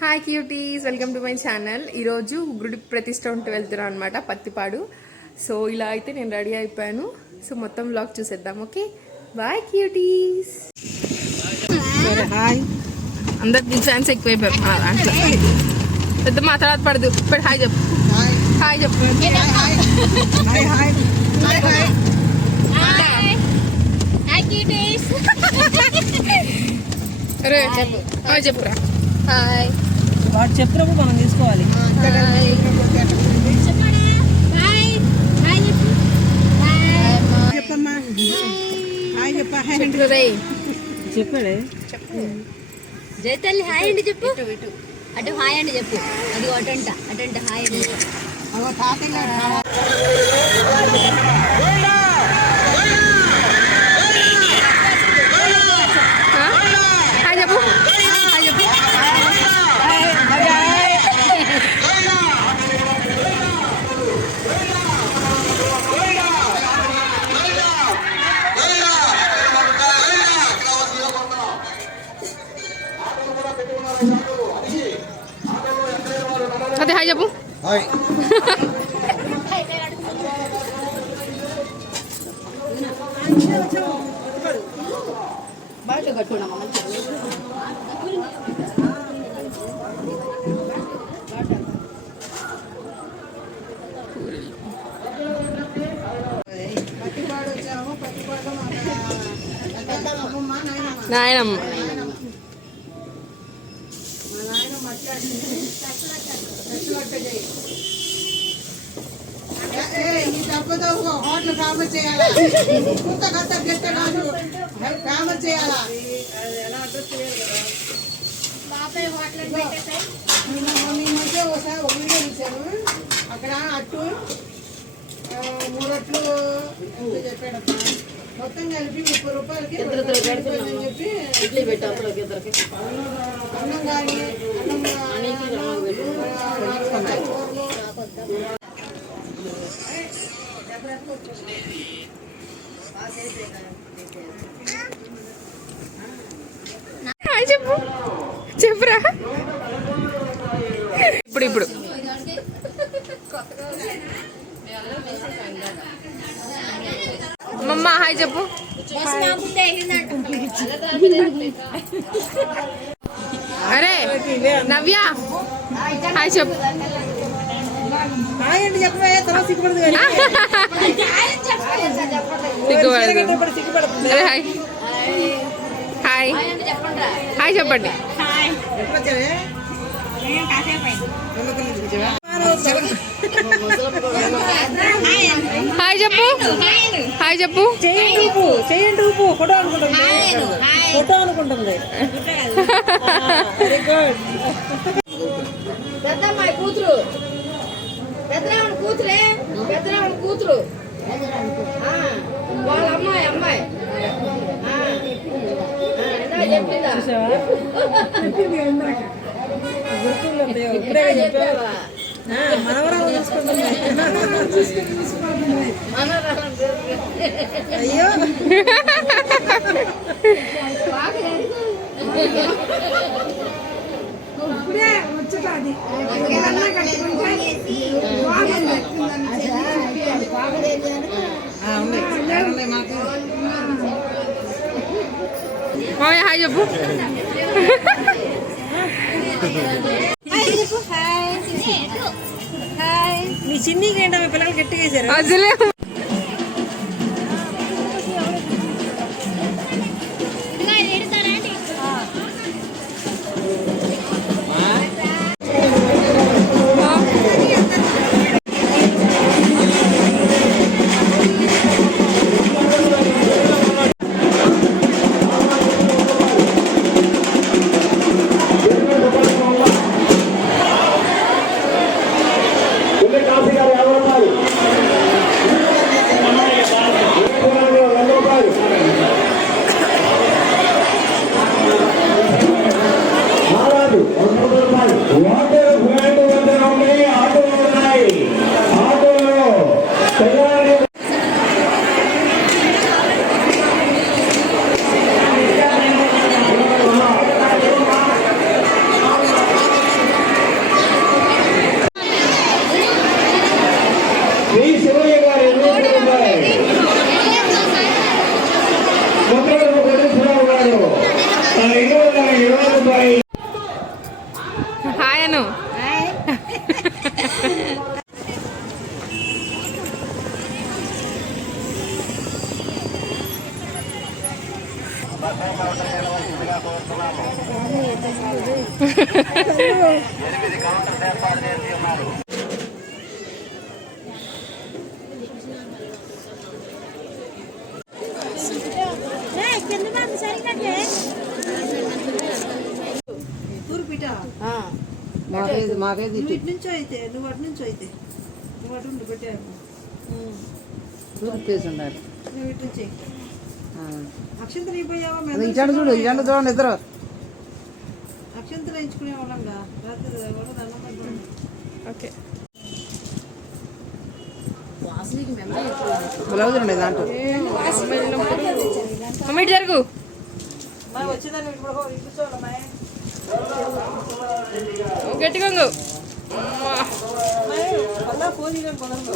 Hi cuties, welcome to my channel. ఈరోజు గుడి ప్రతిష్ట ఉంటూ వెళ్తున్నాను అనమాట, పత్తిపాడు. సో ఇలా అయితే నేను రెడీ అయిపోయాను. సో మొత్తం వ్లాగ్ చూసేద్దాం. Okay, bye cuties. సరే హాయ్, అందరికి ఫ్యాన్స్ ఎక్కువైపోయారు అట్లా. పెద్ద మా తర్వాత పడదు. ఇప్పుడు హాయ్ చెప్పు, హాయ్ చెప్పు. అరే చెప్పు, హాయ్ చెప్పురా. హాయ్ వాడు చెప్పినప్పుడు మనం తీసుకోవాలి. చెప్పాడే జయతల్లి హాయ్ అండి చెప్పు. అటు హాయ్ అండి చెప్పు. అది అటంట అటంట హాయ్ అండి. హాయ్ చెప్పు, హాయ్ చెప్పు. అదే హాయ్ చెప్పు. హాయ్. నాయనమ్మ హోటల్ ఫేమస్ చేయాలా, కొత్త కొత్త గెస్ట్ ఫేమస్ చేయాలా. మీ మధ్య ఒకసారి ఒక వీడియో చూశాను. అక్కడ అట్టు 3 అట్లు ఎంత చెప్పాడప్ప, మొత్తం కలిపి 30 రూపాయలకి చెప్పి ఇడ్లీ పెట్టారు. అన్నం కానీ హాయ్ చెప్పు, చెప్పురా. ఇప్పుడు మమ్మ హాయ్ చెప్పు. అరే నవ్య హాయ్ చెప్పు. హాయ్ అండి చెప్పే తర్వాత సిగ్గుపడదు కానీ అరే హాయ్ హాయ్ హాయ్ చెప్పండి. హాయ్ చెప్పు, హాయ్ చెప్పు. చేయండి ఊపు ఫోటో అనుకుంటుంది, ఫోటో అనుకుంటుంది. Very good. పెద్దమ్మాయి కూతురు, పెద్దరావుని కూతురే, పెద్దరావుని కూతురు వాళ్ళ అమ్మాయి అమ్మాయి చెప్పిందా ఇప్పుడే చెప్పావా. మనవరాలు చూసుకుంటుంది. అయ్యో ఇప్పుడే వచ్చేది మామయ్య హాయ్ చెప్పు. మీ చిన్నీకి ఏంటో మీ పిల్లలు గట్టిగా వేసారు అసలే. కాశీ గారు 50 రూపాయలు. హాయ్ అను. తూర్పిట మాకేది నువ్వు ఇటు నుంచో అయితే నువ్వు అటు నుంచో అయితే నువ్వు అటు ఉండి పెట్టావు తూర్పు ఫేస్ ఉండాలి. నువ్వు ఇటు నుంచి అక్షంతలు అయిపోయావా ఇటు చూడు ఇటు చూడండి ఇద్దరు. అక్షంతలు వేయించుకునే వాళ్ళంగా రాత్రి కూడా దండం పెట్టుకోండి. ఓకే. బ్లౌజ్ ఉండే దాంట్లో మమ్మీ ఇటు జరుగు. మా వచ్చేదాన్ని ఇప్పుడు కూర్చోవాలమ్మా. గట్టిగా ఉంగు. అలా ఫోన్ చేయడం కుదరదు.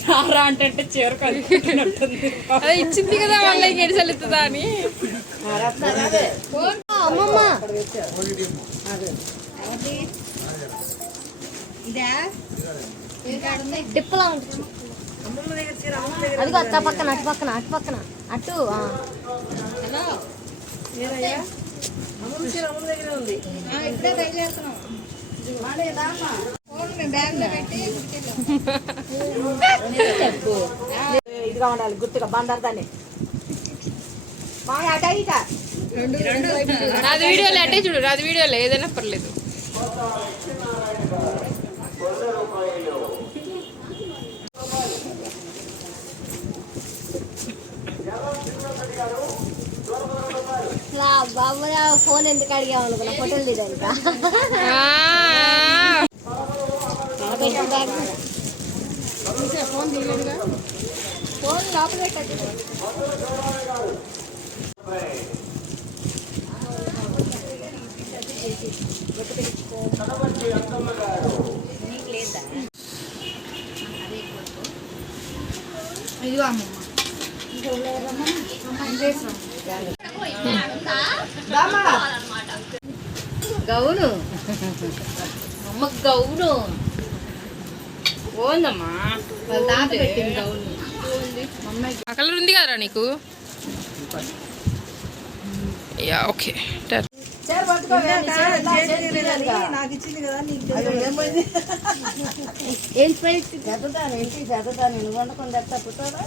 సారా అంటే చీర కలుపుకుంటున్నట్టుంది. అదే ఇచ్చింది కదా వాళ్ళ ఎడిసలు ఇస్తుందా అని. అమ్మమ్మ ఇదా డిప్పలా ఉంటుంది. అమ్మమ్మ దగ్గర చీర అమ్మమ్మ దగ్గర అదిగో అక్క పక్కన అటు పక్కన అటు పక్కన అటు ఏదయ్యా అమ్మమ్మ చీర అమ్మమ్మ దగ్గరే ఉంది. ఇప్పుడే బయలుదేరుతున్నాం. ఇదిగా ఉండాలి గుర్తుగా బండారు దాన్ని నాది వీడియోలో అట్టే చూడు. నాది వీడియోలో ఏదైనా పర్లేదు. బాబు ఫోన్ ఎందుకు అడిగావు అనుకున్నా ఫోటోలు తీయడానికి. ఫోన్ లోపల పెట్టదు. ఇదిగో అమ్మమ్మ గౌను అమ్మ గౌను ఓందమ్మా వాళ్ళ తాత పెట్టింది గౌను. ఆ కలర్ ఉంది కదరా నీకు? Yeah okay done. నాకు ఇచ్చింది కదా నీకు ఏమైంది. ఏం ప్రైస్ నువ్వు వండుకొని తెస్తా పుట్టారా?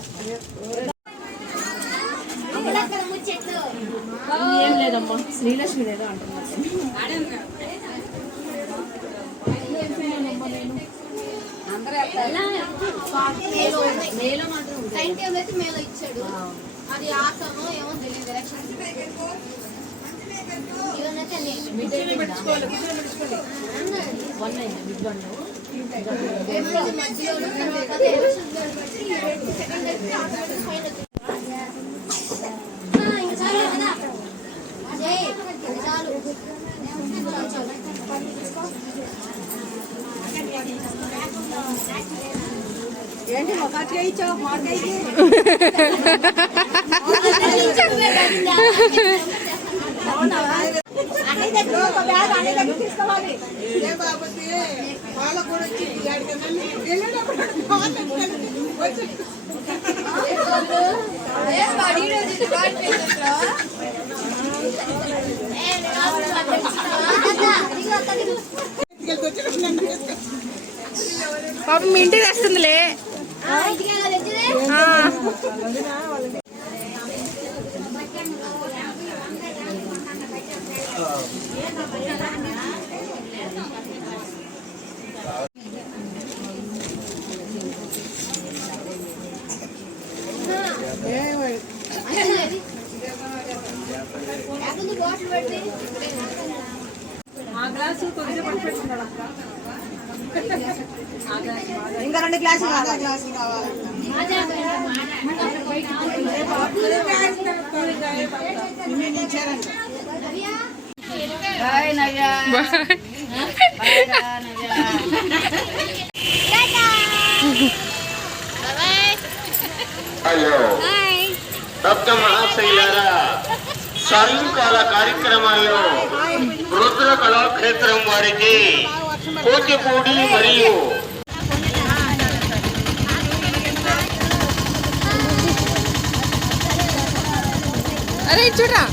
ఏం లేదమ్మా, శ్రీలక్ష్మి ఏదో అంటున్నా. మేలో ఇచ్చాడు. అది ఆసము ఏమో తెలియదు. ఏంటి ఒకటి ఇచ్చావు మాకైతే తీసుకోవాలి వాళ్ళకు కూడా పాపం మీ ఇంటికి వస్తుందిలే. ఇంకా 2 గ్లాసులు కావాలి. Bye. భక్త మహాశైలారా, సాయంకాల కార్యక్రమాల్లో రుద్ర కళాక్షేత్రం వారికి కూచిపూడి మరియు అరే చూడరా